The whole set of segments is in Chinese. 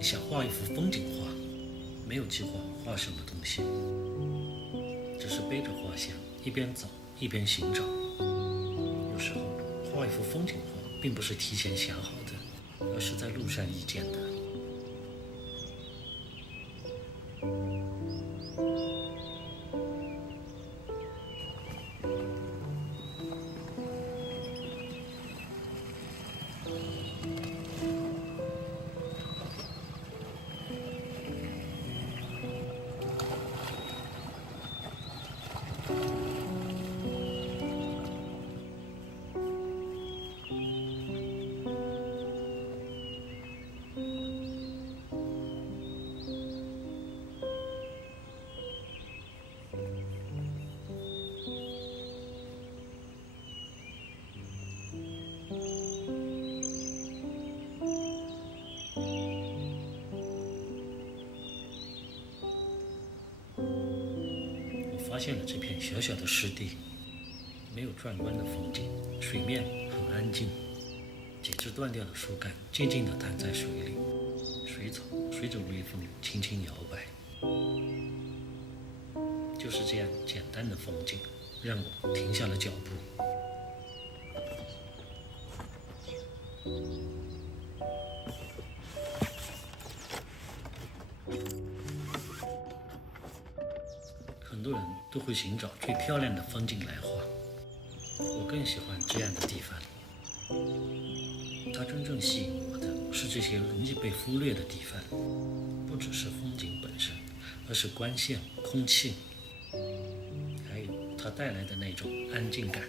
想画一幅风景画，没有计划画什么东西，只是背着画箱一边走一边寻找。有时候画一幅风景画并不是提前想好的，而是在路上遇见的。发现了这片小小的湿地，没有壮观的风景，水面很安静，几只断掉的树干静静地躺在水里，水草随着微风轻轻摇摆。就是这样简单的风景，让我停下了脚步。很多人都会寻找最漂亮的风景来画，我更喜欢这样的地方。它真正吸引我的是这些容易被忽略的地方，不只是风景本身，而是光线、空气，还有它带来的那种安静感。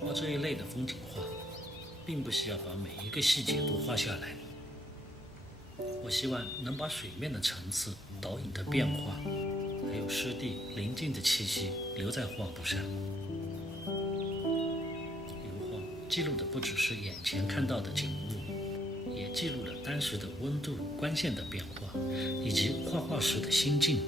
画这一类的风景画，并不需要把每一个细节都画下来。我希望能把水面的层次、倒影的变化，还有湿地宁静的气息留在画布上。油画记录的不只是眼前看到的景物，也记录了当时的温度、光线的变化，以及画画时的心境。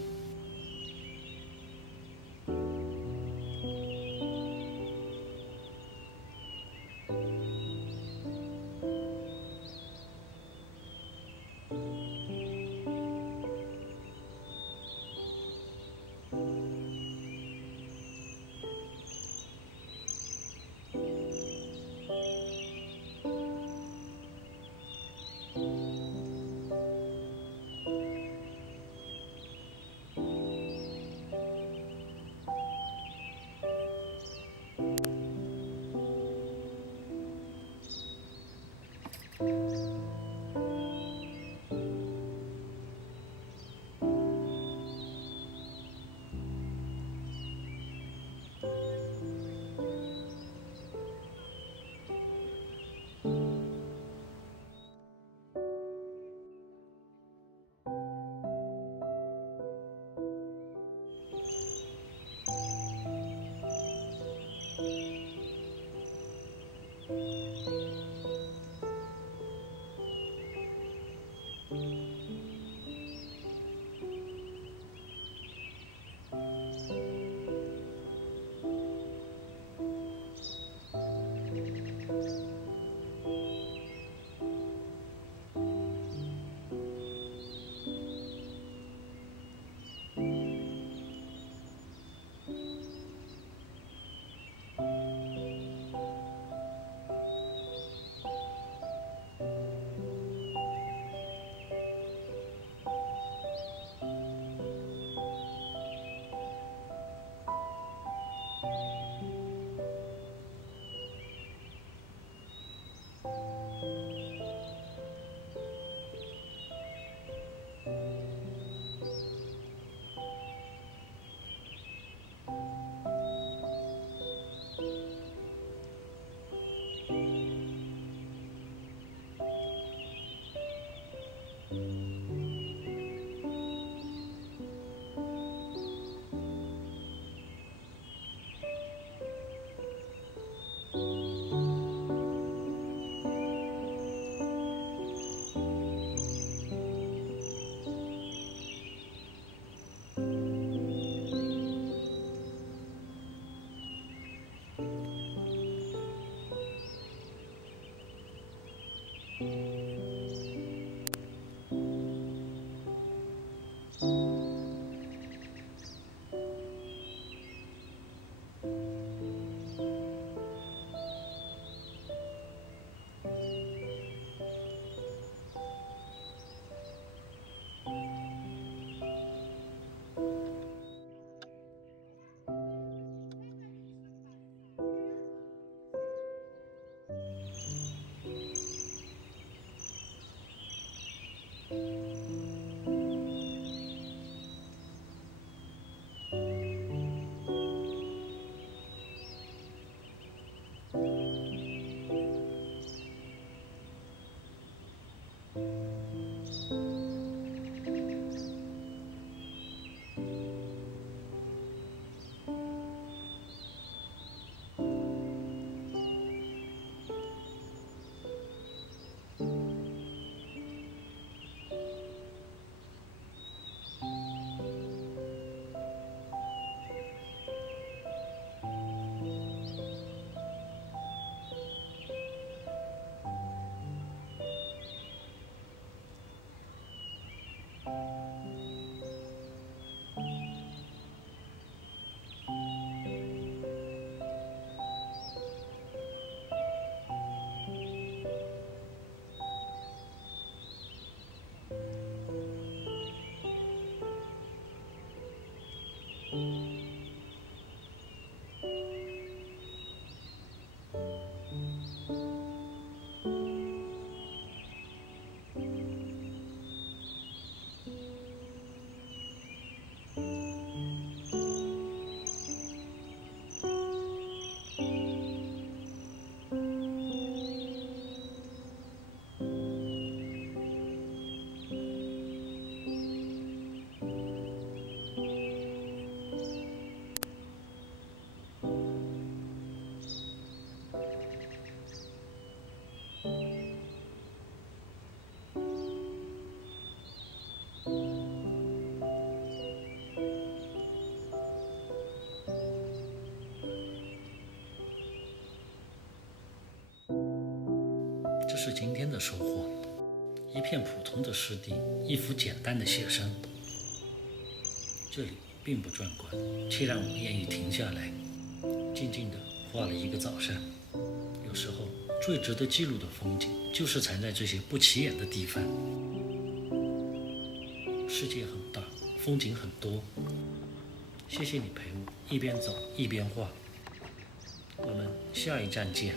这是今天的收获，一片普通的湿地，一幅简单的写生。这里并不壮观，却让我愿意停下来，静静地画了一个早上。有时候，最值得记录的风景，就是藏在这些不起眼的地方。世界很大，风景很多。谢谢你陪我一边走一边画。我们下一站见。